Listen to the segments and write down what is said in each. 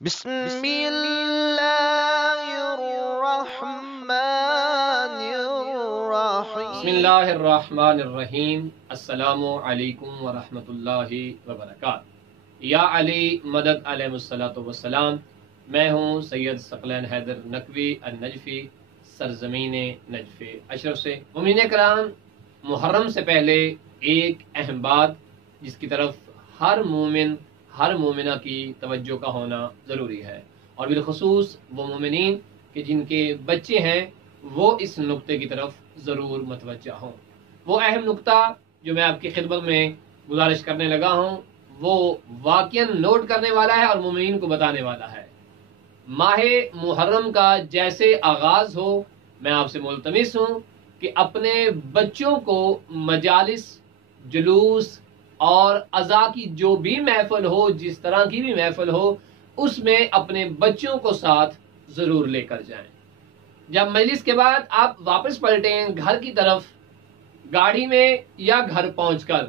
بسم اللہ الرحمن الرحیم بسم اللہ الرحمن الرحیم۔ السلام علیکم ورحمۃ اللہ وبرکاتہ۔ یا علی مدد علیہ الصلوۃ والسلام۔ میں ہوں سید ثقلین حیدر نقوی النجفی، سرزمین نجف اشرف سے۔ مومنین کرام، محرم سے پہلے ایک اہم بات جس کی طرف ہر مومن ہر مومنہ کی توجہ کا ہونا ضروری ہے، اور بالخصوص وہ مومنین کہ جن کے بچے ہیں وہ اس نقطے کی طرف ضرور متوجہ ہوں۔ وہ اہم نقطہ جو میں آپ کی خدمت میں گزارش کرنے لگا ہوں وہ واقعاً نوٹ کرنے والا ہے اور مومنین کو بتانے والا ہے۔ ماہ محرم کا جیسے آغاز ہو، میں آپ سے ملتمس ہوں کہ اپنے بچوں کو مجالس، جلوس اور عزا کی جو بھی محفل ہو، جس طرح کی بھی محفل ہو، اس میں اپنے بچوں کو ساتھ ضرور لے کر جائیں۔ جب مجلس کے بعد آپ واپس پلٹیں گھر کی طرف، گاڑی میں یا گھر پہنچ کر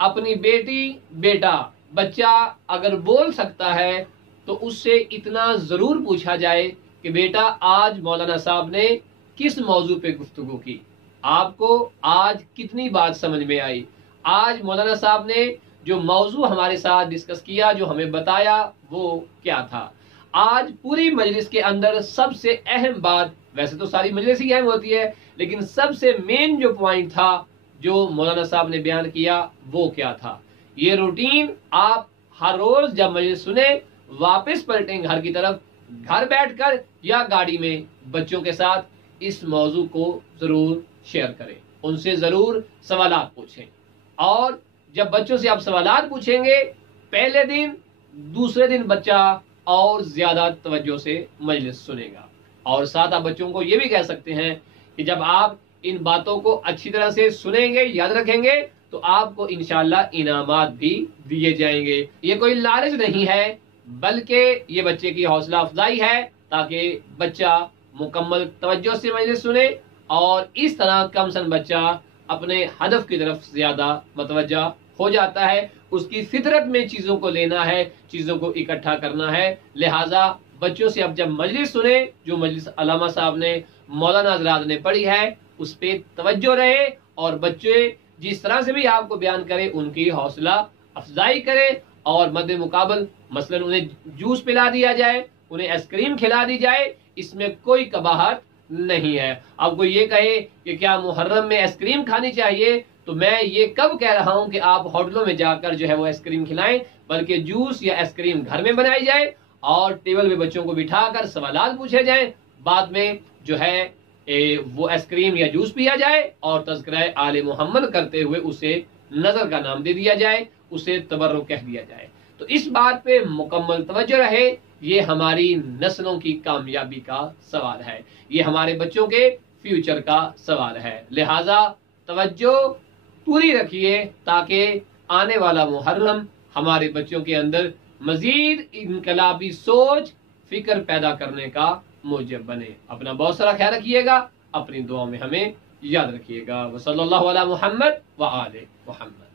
اپنی بیٹی، بیٹا، بچہ اگر بول سکتا ہے تو اس سے اتنا ضرور پوچھا جائے کہ بیٹا آج مولانا صاحب نے کس موضوع پہ گفتگو کی، آپ کو آج کتنی بات سمجھ میں آئی، آج مولانا صاحب نے جو موضوع ہمارے ساتھ ڈسکس کیا، جو ہمیں بتایا، وہ کیا تھا۔ آج پوری مجلس کے اندر سب سے اہم بات، ویسے تو ساری مجلس ہی اہم ہوتی ہے، لیکن سب سے مین جو پوائنٹ تھا جو مولانا صاحب نے بیان کیا وہ کیا تھا۔ یہ روٹین آپ ہر روز جب مجلس سنیں، واپس پلٹیں گھر کی طرف، گھر بیٹھ کر یا گاڑی میں بچوں کے ساتھ اس موضوع کو ضرور شیئر کریں، ان سے ضرور سوالات پوچھیں، اور جب بچوں سے آپ سوالات پوچھیں گے پہلے دن، دوسرے دن بچہ اور زیادہ توجہ سے مجلس سنے گا۔ اور ساتھ آپ بچوں کو یہ بھی کہہ سکتے ہیں کہ جب آپ ان باتوں کو اچھی طرح سے سنیں گے، یاد رکھیں گے، تو آپ کو انشاءاللہ انعامات بھی دیے جائیں گے۔ یہ کوئی لالچ نہیں ہے، بلکہ یہ بچے کی حوصلہ افزائی ہے تاکہ بچہ مکمل توجہ سے مجلس سنے، اور اس طرح کم سن بچہ اپنے ہدف کی طرف زیادہ متوجہ ہو جاتا ہے۔ اس کی فطرت میں چیزوں کو لینا ہے، چیزوں کو اکٹھا کرنا ہے۔ لہٰذا بچوں سے اب جب مجلس سنیں، جو مجلس علامہ صاحب نے، مولانا حضرات نے پڑھی ہے، اس پہ توجہ رہے، اور بچے جس طرح سے بھی آپ کو بیان کرے ان کی حوصلہ افزائی کرے، اور مد مقابل مثلا انہیں جوس پلا دیا جائے، انہیں آئس کریم کھلا دی جائے، اس میں کوئی قباحت نہیں ہے۔ اب کوئی یہ کہے کہ کیا محرم میں آئس کریم کھانی چاہیے، تو میں یہ کب کہہ رہا ہوں کہ آپ ہوٹلوں میں جا کر جو ہے وہ آئس کریم کھلائیں، بلکہ جوس یا آئس کریم گھر میں بنائی جائے، اور ٹیبل پہ بچوں کو بٹھا کر سوالات پوچھے جائیں، بعد میں جو ہے وہ آئس کریم یا جوس پیا جائے، اور تذکرہ آل محمد کرتے ہوئے اسے نظر کا نام دے دیا جائے، اسے تبرک کہہ دیا جائے۔ تو اس بات پہ مکمل توجہ رہے، یہ ہماری نسلوں کی کامیابی کا سوال ہے، یہ ہمارے بچوں کے فیوچر کا سوال ہے۔ لہٰذا توجہ پوری رکھیے تاکہ آنے والا محرم ہمارے بچوں کے اندر مزید انقلابی سوچ، فکر پیدا کرنے کا موجب بنے۔ اپنا بہت سارا خیال رکھیے گا، اپنی دعاؤں میں ہمیں یاد رکھیے گا۔ وصلی اللہ علی محمد وآل محمد۔